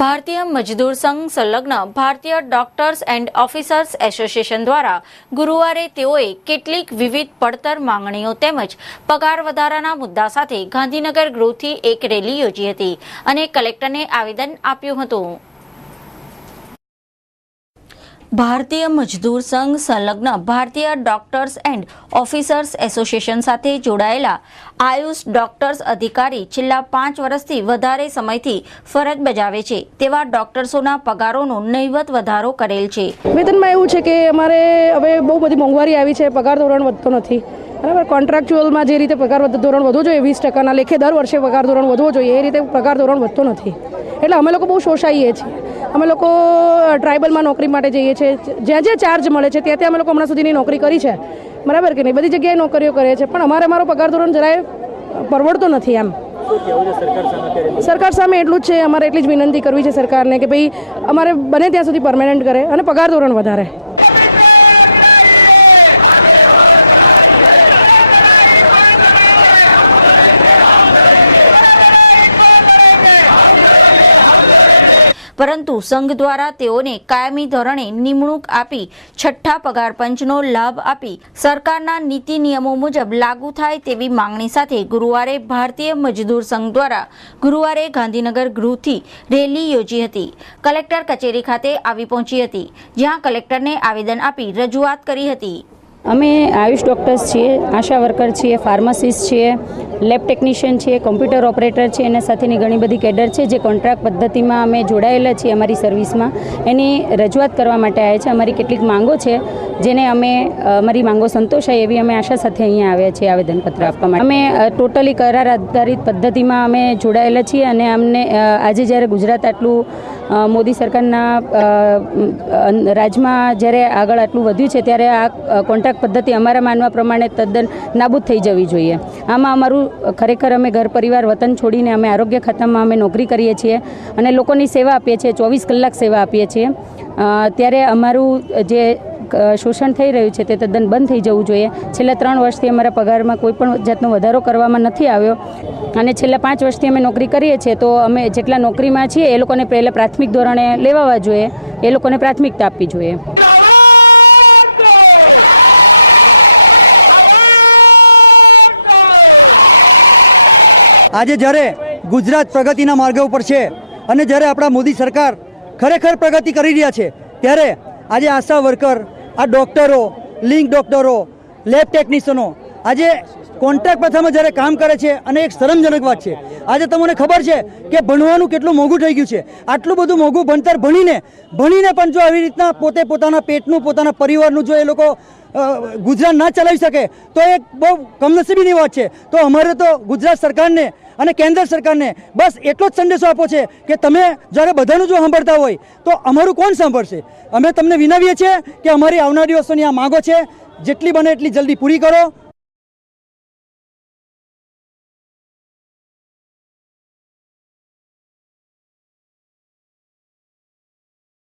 ભારતીય મજદૂર સંઘ સંલગ્ન ભારતીય ડોક્ટર્સ એન્ડ ઓફિસર્સ એસોસિએશન દ્વારા ગુરુવારે તેઓએ કેટલીક વિવિધ પડતર માંગણીઓ તેમજ પગાર વધારાના મુદ્દા સાથે ગાંધીનગર ગૃહથી એક રેલી યોજી હતી અને કલેક્ટરને આવેદન આપ્યું હતું। ભારતીય મજદૂર સંઘ સંલગ્ન ભારતીય ડોક્ટર્સ એન્ડ ઓફિસર્સ એસોસિએશન સાથે જોડાયેલા આયુષ ડોક્ટર્સ અધિકારી છેલ્લા 5 વર્ષથી વધારે સમયથી ફરજ બજાવે છે તેવા ડોક્ટર્સોના પગારોનો નહીવત વધારો કરેલ છે। વેતનમાં એવું છે કે અમારે હવે બહુ બધી મોંઘવારી આવી છે, પગાર ધોરણ વધતો નથી બરાબર। કોન્ટ્રાક્ચ્યુઅલમાં જે રીતે પગાર ધોરણ વધવો જોઈએ 20% લેખે દર વર્ષે પગાર ધોરણ વધવો જોઈએ એ રીતે પગાર ધોરણ વધતો નથી, એટલે અમે લોકો બહુ શોષાઈએ છીએ। અમે લોકો ટ્રાઇબલમાં નોકરી માટે જઈએ છીએ, જ્યાં જ્યાં ચાર્જ મળે છે ત્યાં અમે લોકો હમણાં સુધીની નોકરી કરી છે બરાબર કે નહીં, બધી જગ્યાએ નોકરીઓ કરે છે, પણ અમારો પગાર ધોરણ જરાય પરવડતો નથી। એમ સરકાર સામે એટલું જ છે, અમારે એટલી જ વિનંતી કરવી છે સરકારને કે ભાઈ અમારે બને ત્યાં સુધી પરમેનન્ટ કરે અને પગાર ધોરણ વધારે। પરંતુ સંઘ દ્વારા તેઓને કાયમી ધોરણે નિમણૂક આપી છઠ્ઠા પગાર પંચનો લાભ આપી સરકારના નીતિ નિયમો મુજબ લાગુ થાય તેવી માંગણી સાથે ગુરુવારે ભારતીય મજદૂર સંઘ દ્વારા ગુરુવારે ગાંધીનગર ગૃહથી રેલી યોજી હતી। કલેક્ટર કચેરી ખાતે આવી પહોંચી હતી, જ્યાં કલેક્ટરને આવેદન આપી રજૂઆત કરી હતી। અમે આયુષ ડૉક્ટર્સ છીએ, આશા વર્કર છીએ, ફાર્માસિસ્ટ છીએ, લેબ ટેકનિશિયન છીએ, કોમ્પ્યુટર ઓપરેટર છે, એના સાથેની ઘણી બધી કેડર છે જે કોન્ટ્રાક્ટ પદ્ધતિમાં અમે જોડાયેલા છીએ અમારી સર્વિસમાં, એની રજૂઆત કરવા માટે આવ્યા છે। અમારી કેટલીક માંગો છે જેને અમારી માંગો સંતોષાય એવી અમે આશા સાથે અહીંયા આવ્યા છીએ આવેદનપત્ર આપવા માટે। અમે ટોટલી કરાર આધારિત પદ્ધતિમાં અમે જોડાયેલા છીએ અને અમને આજે જ્યારે ગુજરાત આટલું મોદી સરકારના રાજમાં જ્યારે આગળ આટલું વધ્યું છે ત્યારે આ કોન્ટ્રાક્ટ પદ્ધતિ અમારા માનવા પ્રમાણે તદ્દન નાબૂદ થઈ જવી જોઈએ। આમાં અમારું ખરેખર અમે ઘર પરિવાર વતન છોડીને અમે આરોગ્ય ખાતામાં અમે નોકરી કરીએ છીએ અને લોકોની સેવા આપીએ છીએ, 24 કલાક સેવા આપીએ છીએ, ત્યારે અમારું જે શોષણ થઈ રહ્યું છે તે તદ્દન બંધ થઈ જવું જોઈએ। છેલ્લા 3 વર્ષથી અમારા પગારમાં કોઈ પણ જાતનો વધારો કરવામાં નથી આવ્યો અને છેલ્લા 5 વર્ષથી અમે નોકરી કરીએ છીએ, તો અમે જેટલા નોકરીમાં છીએ એ લોકોને પહેલાં પ્રાથમિક ધોરણે લેવાવા જોઈએ, એ લોકોને પ્રાથમિકતા આપવી જોઈએ। આજે જ્યારે ગુજરાત પ્રગતિના માર્ગ ઉપર છે અને જ્યારે આપણા મોદી સરકાર ખરેખર પ્રગતિ કરી રહ્યા છે, ત્યારે આજે આશા વર્કર, આ ડૉક્ટરો, લિંક ડૉક્ટરો, લેબ ટેકનિશિયનો આજે કોન્ટ્રાક્ટ પ્રથામાં જ્યારે કામ કરે છે અને એક શરમજનક વાત છે, આજે તમને ખબર છે કે ભણવાનું કેટલું મોંઘું થઈ ગયું છે। આટલું બધું મોંઘું ભણતર ભણીને પણ જો આવી રીતના પોતે પોતાના પેટનું, પોતાના પરિવારનું જો એ લોકો ગુજરાત ના ચલાવી શકે તો એ બહુ કમનસીબીની વાત છે। તો અમારે તો ગુજરાત સરકારને અને કેન્દ્ર સરકારને બસ એટલો જ સંદેશો આપો છે કે તમે જ્યારે બધાનું જો સાંભળતા હોય તો અમારું કોણ સાંભળશે। અમે તમને વિનવીએ છીએ કે અમારી આવનાર દિવસોની આ માંગો છે જેટલી બને એટલી જલ્દી પૂરી કરો।